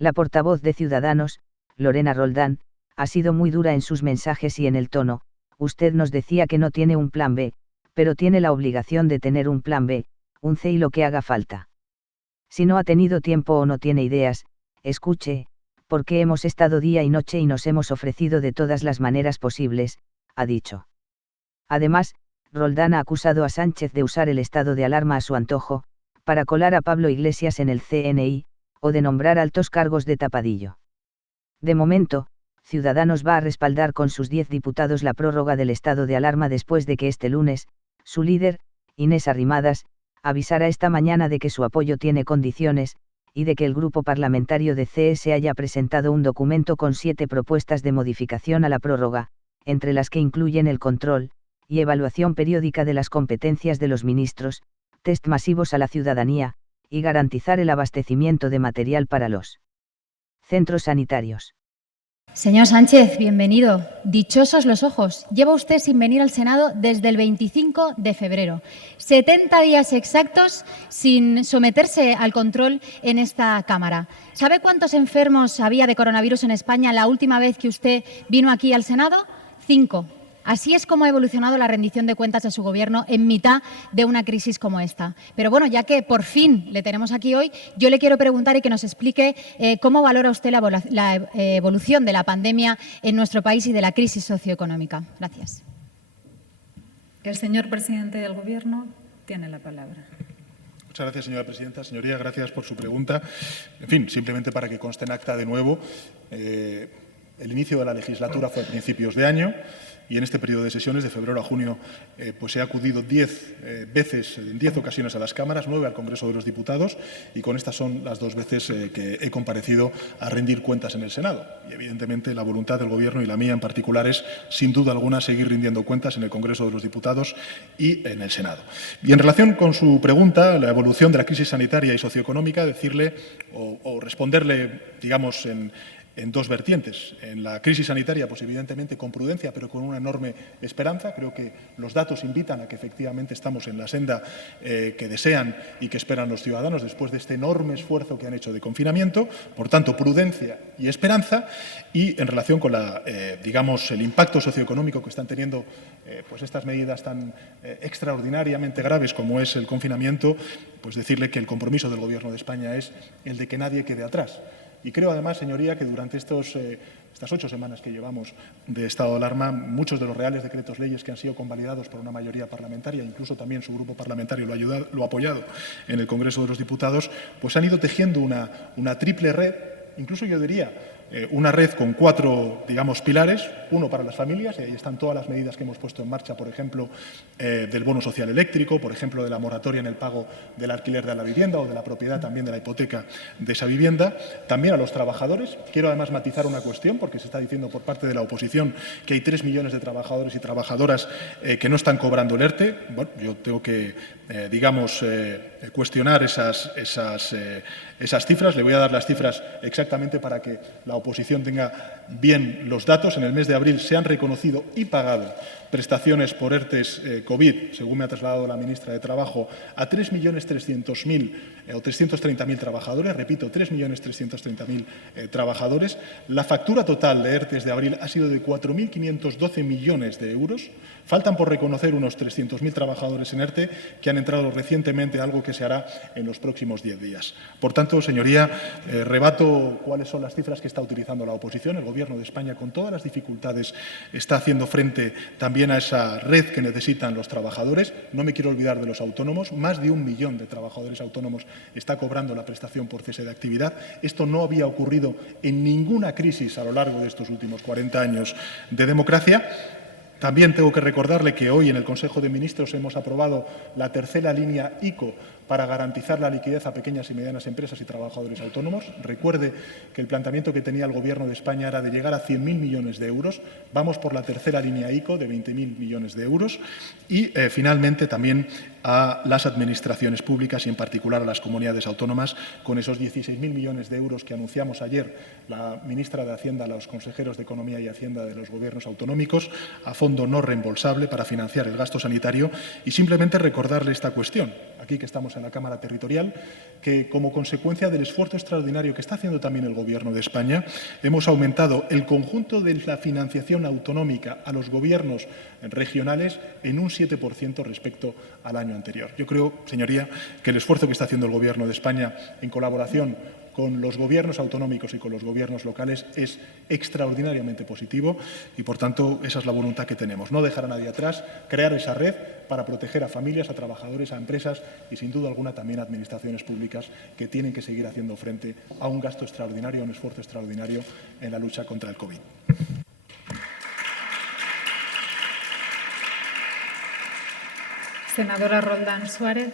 La portavoz de Ciudadanos, Lorena Roldán, ha sido muy dura en sus mensajes y en el tono. Usted nos decía que no tiene un plan B, pero tiene la obligación de tener un plan B, un C y lo que haga falta. Si no ha tenido tiempo o no tiene ideas, escuche, porque hemos estado día y noche y nos hemos ofrecido de todas las maneras posibles, ha dicho. Además, Roldán ha acusado a Sánchez de usar el estado de alarma a su antojo, para colar a Pablo Iglesias en el CNI, o de nombrar altos cargos de tapadillo. De momento, Ciudadanos va a respaldar con sus 10 diputados la prórroga del estado de alarma después de que este lunes, su líder, Inés Arrimadas, avisara esta mañana de que su apoyo tiene condiciones, y de que el grupo parlamentario de CS haya presentado un documento con 7 propuestas de modificación a la prórroga, entre las que incluyen el control y evaluación periódica de las competencias de los ministros, test masivos a la ciudadanía, y garantizar el abastecimiento de material para los centros sanitarios. Señor Sánchez, bienvenido. Dichosos los ojos. Lleva usted sin venir al Senado desde el 25 de febrero. 70 días exactos sin someterse al control en esta Cámara. ¿Sabe cuántos enfermos había de coronavirus en España la última vez que usted vino aquí al Senado? 5. Así es como ha evolucionado la rendición de cuentas de su Gobierno en mitad de una crisis como esta. Pero bueno, ya que por fin le tenemos aquí hoy, yo le quiero preguntar y que nos explique cómo valora usted la evolución de la pandemia en nuestro país y de la crisis socioeconómica. Gracias. El señor presidente del Gobierno tiene la palabra. Muchas gracias, señora presidenta. Señoría, gracias por su pregunta. En fin, simplemente para que conste en acta de nuevo, el inicio de la legislatura fue a principios de año. Y en este periodo de sesiones, de febrero a junio, pues he acudido 10 veces, en 10 ocasiones a las cámaras, 9 al Congreso de los Diputados, y con estas son las 2 veces que he comparecido a rendir cuentas en el Senado. Y evidentemente la voluntad del Gobierno y la mía en particular es, sin duda alguna, seguir rindiendo cuentas en el Congreso de los Diputados y en el Senado. Y en relación con su pregunta, la evolución de la crisis sanitaria y socioeconómica, decirle o responderle, digamos, en 2 vertientes. En la crisis sanitaria, pues evidentemente con prudencia, pero con una enorme esperanza. Creo que los datos invitan a que efectivamente estamos en la senda que desean y que esperan los ciudadanos después de este enorme esfuerzo que han hecho de confinamiento. Por tanto, prudencia y esperanza. Y en relación con digamos, el impacto socioeconómico que están teniendo pues estas medidas tan extraordinariamente graves como es el confinamiento, pues decirle que el compromiso del Gobierno de España es el de que nadie quede atrás. Y creo, además, señoría, que durante estas 8 semanas que llevamos de estado de alarma, muchos de los reales decretos leyes que han sido convalidados por una mayoría parlamentaria, incluso también su grupo parlamentario lo ha apoyado en el Congreso de los Diputados, pues han ido tejiendo una triple red, incluso yo diría una red con 4, digamos, pilares. Uno para las familias, y ahí están todas las medidas que hemos puesto en marcha, por ejemplo, del bono social eléctrico, por ejemplo, de la moratoria en el pago del alquiler de la vivienda o de la propiedad también de la hipoteca de esa vivienda. También a los trabajadores. Quiero además matizar una cuestión, porque se está diciendo por parte de la oposición que hay 3 millones de trabajadores y trabajadoras que no están cobrando el ERTE. Bueno, yo tengo que, digamos, cuestionar esas cifras. Le voy a dar las cifras exactamente para que la oposición tenga bien los datos. En el mes de abril se han reconocido y pagado prestaciones por ERTES COVID, según me ha trasladado la ministra de Trabajo, a 3.300.000 o 330.000 trabajadores. Repito, 3.330.000 trabajadores. La factura total de ERTES de abril ha sido de 4.512 millones de euros. Faltan por reconocer unos 300.000 trabajadores en ERTE que han entrado recientemente, algo que se hará en los próximos 10 días. Por tanto, señoría, rebato cuáles son las cifras que está utilizando la oposición. El Gobierno de España, con todas las dificultades, está haciendo frente también a esa red que necesitan los trabajadores. No me quiero olvidar de los autónomos. Más de 1 millón de trabajadores autónomos está cobrando la prestación por cese de actividad. Esto no había ocurrido en ninguna crisis a lo largo de estos últimos 40 años de democracia. También tengo que recordarle que hoy en el Consejo de Ministros hemos aprobado la tercera línea ICO para garantizar la liquidez a pequeñas y medianas empresas y trabajadores autónomos. Recuerde que el planteamiento que tenía el Gobierno de España era de llegar a 100.000 millones de euros. Vamos por la tercera línea ICO de 20.000 millones de euros. Y, finalmente, también a las administraciones públicas y, en particular, a las comunidades autónomas, con esos 16.000 millones de euros que anunciamos ayer la ministra de Hacienda, los consejeros de Economía y Hacienda de los gobiernos autonómicos, a fondo no reembolsable para financiar el gasto sanitario. Y simplemente recordarle esta cuestión. aquí que estamos en la Cámara Territorial, que como consecuencia del esfuerzo extraordinario que está haciendo también el Gobierno de España, hemos aumentado el conjunto de la financiación autonómica a los gobiernos regionales en un 7% respecto al año anterior. Yo creo, señoría, que el esfuerzo que está haciendo el Gobierno de España en colaboración con los gobiernos autonómicos y con los gobiernos locales es extraordinariamente positivo y, por tanto, esa es la voluntad que tenemos. No dejar a nadie atrás, crear esa red para proteger a familias, a trabajadores, a empresas y, sin duda alguna, también a administraciones públicas que tienen que seguir haciendo frente a un gasto extraordinario, a un esfuerzo extraordinario en la lucha contra el COVID. Senadora Roldán Suárez.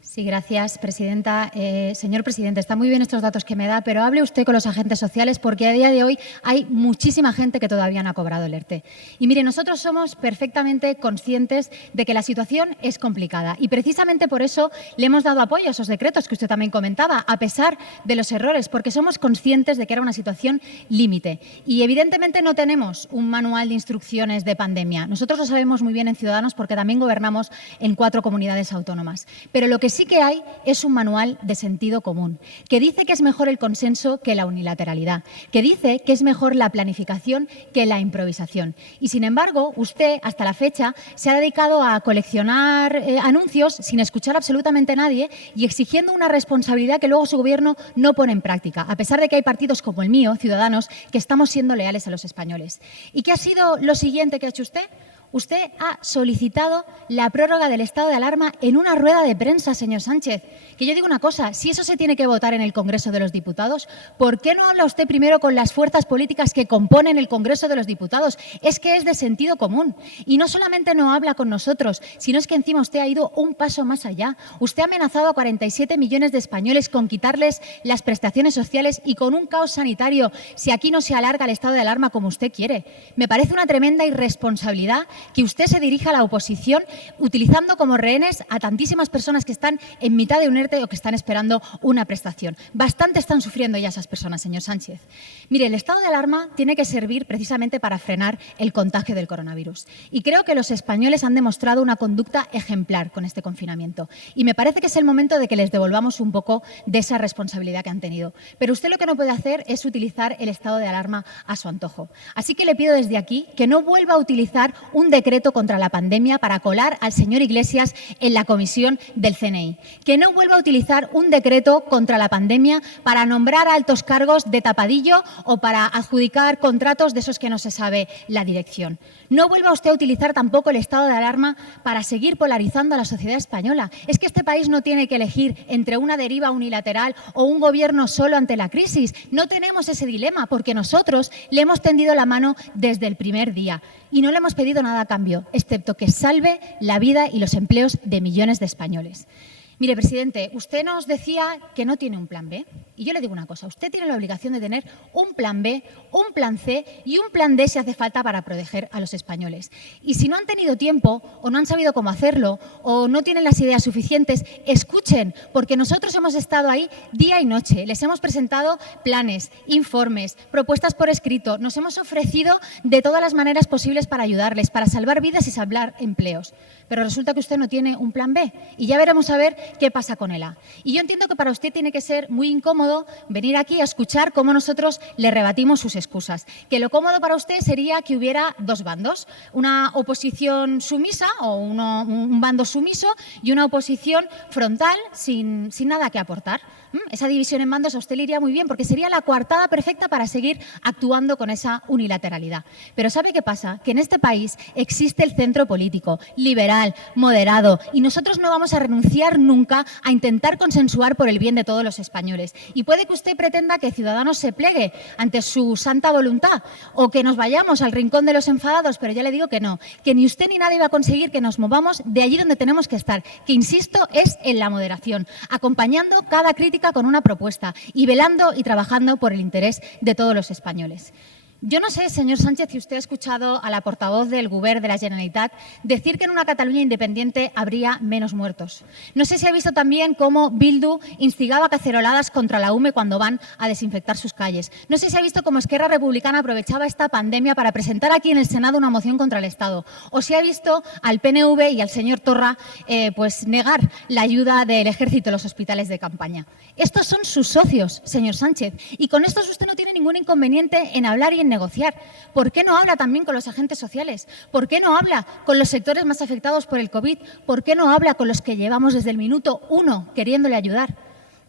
Sí, gracias, presidenta. Señor presidente, están muy bien estos datos que me da, pero hable usted con los agentes sociales porque a día de hoy hay muchísima gente que todavía no ha cobrado el ERTE. Y mire, nosotros somos perfectamente conscientes de que la situación es complicada y precisamente por eso le hemos dado apoyo a esos decretos que usted también comentaba, a pesar de los errores, porque somos conscientes de que era una situación límite. Y evidentemente no tenemos un manual de instrucciones de pandemia. Nosotros lo sabemos muy bien en Ciudadanos porque también gobernamos en 4 comunidades autónomas. Pero lo que sí que hay es un manual de sentido común, que dice que es mejor el consenso que la unilateralidad, que dice que es mejor la planificación que la improvisación. Y, sin embargo, usted, hasta la fecha, se ha dedicado a coleccionar anuncios sin escuchar absolutamente a nadie y exigiendo una responsabilidad que luego su Gobierno no pone en práctica, a pesar de que hay partidos como el mío, Ciudadanos, que estamos siendo leales a los españoles. ¿Y qué ha sido lo siguiente que ha hecho usted? Usted ha solicitado la prórroga del estado de alarma en una rueda de prensa, señor Sánchez. Que yo digo una cosa, si eso se tiene que votar en el Congreso de los Diputados, ¿por qué no habla usted primero con las fuerzas políticas que componen el Congreso de los Diputados? Es que es de sentido común. Y no solamente no habla con nosotros, sino es que encima usted ha ido un paso más allá. Usted ha amenazado a 47 millones de españoles con quitarles las prestaciones sociales y con un caos sanitario si aquí no se alarga el estado de alarma como usted quiere. Me parece una tremenda irresponsabilidad que usted se dirija a la oposición utilizando como rehenes a tantísimas personas que están en mitad de un ERTE o que están esperando una prestación. Bastante están sufriendo ya esas personas, señor Sánchez. Mire, el estado de alarma tiene que servir precisamente para frenar el contagio del coronavirus. Y creo que los españoles han demostrado una conducta ejemplar con este confinamiento. Y me parece que es el momento de que les devolvamos un poco de esa responsabilidad que han tenido. Pero usted lo que no puede hacer es utilizar el estado de alarma a su antojo. Así que le pido desde aquí que no vuelva a utilizar un decreto contra la pandemia para colar al señor Iglesias en la comisión del CNI. Que no vuelva a utilizar un decreto contra la pandemia para nombrar a altos cargos de tapadillo o para adjudicar contratos de esos que no se sabe la dirección. No vuelva usted a utilizar tampoco el estado de alarma para seguir polarizando a la sociedad española. Es que este país no tiene que elegir entre una deriva unilateral o un gobierno solo ante la crisis. No tenemos ese dilema porque nosotros le hemos tendido la mano desde el primer día y no le hemos pedido nada a cambio, excepto que salve la vida y los empleos de millones de españoles. Mire, presidente, usted nos decía que no tiene un plan B. Y yo le digo una cosa, usted tiene la obligación de tener un plan B, un plan C y un plan D si hace falta para proteger a los españoles. Y si no han tenido tiempo o no han sabido cómo hacerlo o no tienen las ideas suficientes, escuchen, porque nosotros hemos estado ahí día y noche. Les hemos presentado planes, informes, propuestas por escrito. Nos hemos ofrecido de todas las maneras posibles para ayudarles, para salvar vidas y salvar empleos. Pero resulta que usted no tiene un plan B y ya veremos a ver qué pasa con el A. Y yo entiendo que para usted tiene que ser muy incómodo venir aquí a escuchar cómo nosotros le rebatimos sus excusas. Que lo cómodo para usted sería que hubiera 2 bandos, una oposición sumisa o un bando sumiso y una oposición frontal sin nada que aportar. Esa división en bandos a usted le iría muy bien porque sería la coartada perfecta para seguir actuando con esa unilateralidad. Pero ¿sabe qué pasa? Que en este país existe el centro político, liberal, moderado, y nosotros no vamos a renunciar nunca a intentar consensuar por el bien de todos los españoles. Y puede que usted pretenda que Ciudadanos se plegue ante su santa voluntad o que nos vayamos al rincón de los enfadados, pero ya le digo que no, que ni usted ni nadie va a conseguir que nos movamos de allí donde tenemos que estar, que insisto es en la moderación, acompañando cada crítica con una propuesta y velando y trabajando por el interés de todos los españoles. Yo no sé, señor Sánchez, si usted ha escuchado a la portavoz del Govern de la Generalitat decir que en una Cataluña independiente habría menos muertos. No sé si ha visto también cómo Bildu instigaba caceroladas contra la UME cuando van a desinfectar sus calles. No sé si ha visto cómo Esquerra Republicana aprovechaba esta pandemia para presentar aquí en el Senado una moción contra el Estado. O si ha visto al PNV y al señor Torra pues negar la ayuda del Ejército a los hospitales de campaña. Estos son sus socios, señor Sánchez, y con estos usted no tiene ningún inconveniente en hablar y en negociar. ¿Por qué no habla también con los agentes sociales? ¿Por qué no habla con los sectores más afectados por el COVID? ¿Por qué no habla con los que llevamos desde el minuto 1 queriéndole ayudar?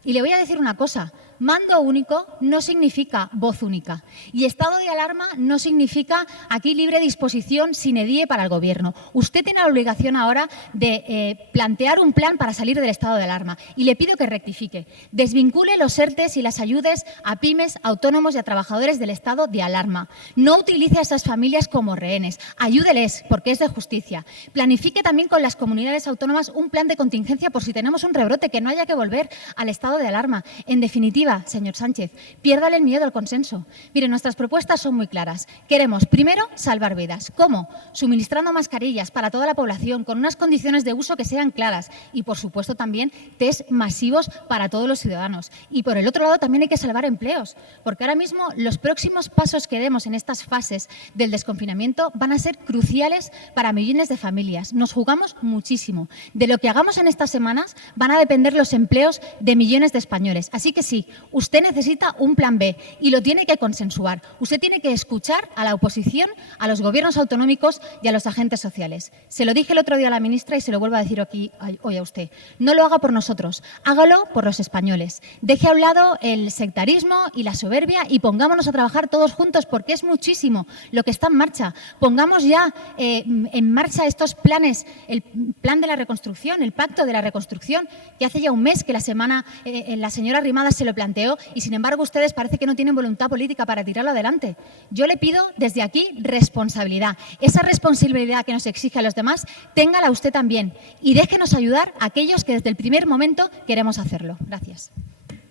Y le voy a decir una cosa, mando único no significa voz única y estado de alarma no significa aquí libre disposición sine die para el Gobierno. Usted tiene la obligación ahora de plantear un plan para salir del estado de alarma y le pido que rectifique. Desvincule los ERTEs y las ayudas a pymes, autónomos y a trabajadores del estado de alarma. No utilice a esas familias como rehenes. Ayúdeles porque es de justicia. Planifique también con las comunidades autónomas un plan de contingencia por si tenemos un rebrote, que no haya que volver al estado de alarma. En definitiva, señor Sánchez, piérdale el miedo al consenso. Mire, nuestras propuestas son muy claras. Queremos, primero, salvar vidas. ¿Cómo? Suministrando mascarillas para toda la población, con unas condiciones de uso que sean claras y, por supuesto, también test masivos para todos los ciudadanos. Y, por el otro lado, también hay que salvar empleos, porque ahora mismo los próximos pasos que demos en estas fases del desconfinamiento van a ser cruciales para millones de familias. Nos jugamos muchísimo. De lo que hagamos en estas semanas van a depender los empleos de millones de españoles. Así que sí, usted necesita un plan B y lo tiene que consensuar. Usted tiene que escuchar a la oposición, a los gobiernos autonómicos y a los agentes sociales. Se lo dije el otro día a la ministra y se lo vuelvo a decir aquí hoy a usted. No lo haga por nosotros, hágalo por los españoles. Deje a un lado el sectarismo y la soberbia y pongámonos a trabajar todos juntos porque es muchísimo lo que está en marcha. Pongamos ya en marcha estos planes, el plan de la reconstrucción, el pacto de la reconstrucción, que hace ya un mes que la señora Arrimadas se lo planteó y, sin embargo, ustedes parece que no tienen voluntad política para tirarlo adelante. Yo le pido desde aquí responsabilidad. Esa responsabilidad que nos exige a los demás, téngala usted también y déjenos ayudar a aquellos que desde el primer momento queremos hacerlo. Gracias.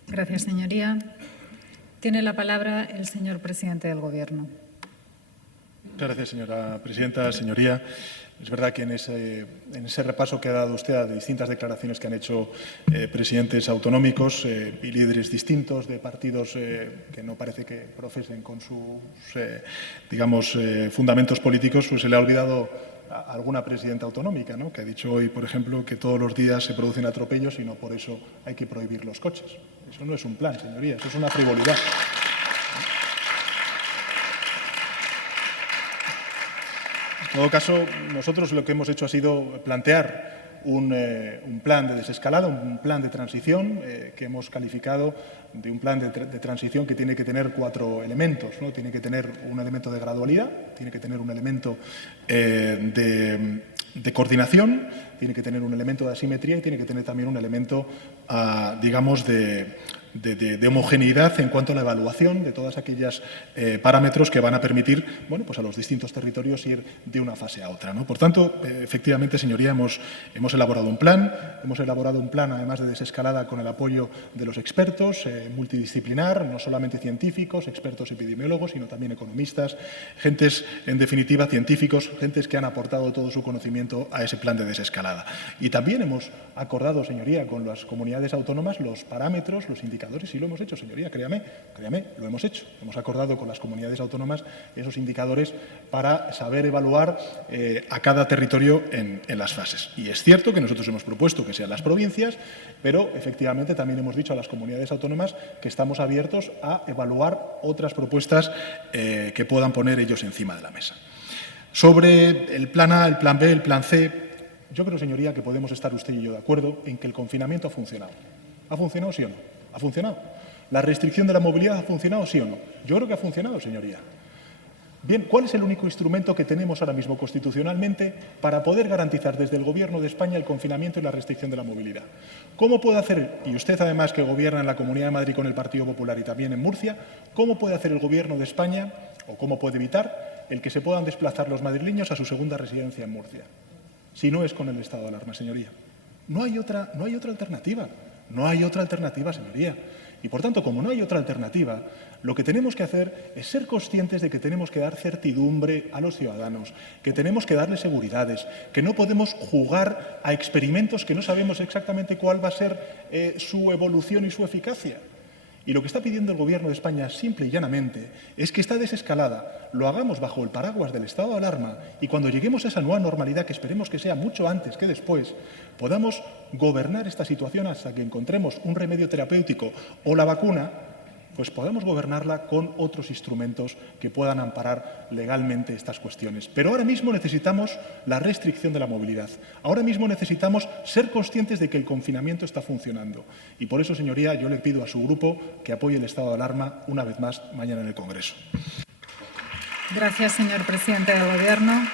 Gracias, señoría. Tiene la palabra el señor presidente del Gobierno. Muchas gracias, señora presidenta. Señoría, es verdad que en ese repaso que ha dado usted a distintas declaraciones que han hecho presidentes autonómicos y líderes distintos de partidos que no parece que profesen con sus, fundamentos políticos, pues se le ha olvidado a alguna presidenta autonómica, ¿no?, que ha dicho hoy, por ejemplo, que todos los días se producen atropellos y no por eso hay que prohibir los coches. Eso no es un plan, señoría, eso es una frivolidad. En todo caso, nosotros lo que hemos hecho ha sido plantear un plan de desescalada, un plan de transición que hemos calificado de un plan de transición que tiene que tener 4 elementos, ¿no? Tiene que tener un elemento de gradualidad, tiene que tener un elemento de coordinación, tiene que tener un elemento de asimetría y tiene que tener también un elemento, digamos, de homogeneidad en cuanto a la evaluación de todas aquellas parámetros que van a permitir, bueno, pues a los distintos territorios ir de una fase a otra, ¿no? Por tanto, efectivamente, señoría, hemos elaborado un plan, además de desescalada con el apoyo de los expertos, multidisciplinar, no solamente científicos, expertos epidemiólogos, sino también economistas, gentes, en definitiva, científicos, gentes que han aportado todo su conocimiento a ese plan de desescalada. Y también hemos acordado, señoría, con las comunidades autónomas los parámetros, los indicadores, sí lo hemos hecho, señoría, créame, lo hemos hecho. Hemos acordado con las comunidades autónomas esos indicadores para saber evaluar a cada territorio en las fases. Y es cierto que nosotros hemos propuesto que sean las provincias, pero efectivamente también hemos dicho a las comunidades autónomas que estamos abiertos a evaluar otras propuestas que puedan poner ellos encima de la mesa. Sobre el plan A, el plan B, el plan C, yo creo, señoría, que podemos estar usted y yo de acuerdo en que el confinamiento ha funcionado. ¿Ha funcionado, sí o no? ¿Ha funcionado? ¿La restricción de la movilidad ha funcionado, sí o no? Yo creo que ha funcionado, señoría. Bien, ¿cuál es el único instrumento que tenemos ahora mismo constitucionalmente para poder garantizar desde el Gobierno de España el confinamiento y la restricción de la movilidad? ¿Cómo puede hacer, y usted además que gobierna en la Comunidad de Madrid con el Partido Popular y también en Murcia, cómo puede hacer el Gobierno de España o cómo puede evitar el que se puedan desplazar los madrileños a su segunda residencia en Murcia? Si no es con el estado de alarma, señoría. No hay otra alternativa. No hay otra alternativa, señoría. Y, por tanto, como no hay otra alternativa, lo que tenemos que hacer es ser conscientes de que tenemos que dar certidumbre a los ciudadanos, que tenemos que darles seguridades, que no podemos jugar a experimentos que no sabemos exactamente cuál va a ser su evolución y su eficacia. Y lo que está pidiendo el Gobierno de España, simple y llanamente, es que esta desescalada lo hagamos bajo el paraguas del estado de alarma y cuando lleguemos a esa nueva normalidad, que esperemos que sea mucho antes que después, podamos gobernar esta situación hasta que encontremos un remedio terapéutico o la vacuna, pues podamos gobernarla con otros instrumentos que puedan amparar legalmente estas cuestiones. Pero ahora mismo necesitamos la restricción de la movilidad. Ahora mismo necesitamos ser conscientes de que el confinamiento está funcionando. Y por eso, señoría, yo le pido a su grupo que apoye el estado de alarma una vez más mañana en el Congreso. Gracias, señor presidente del Gobierno.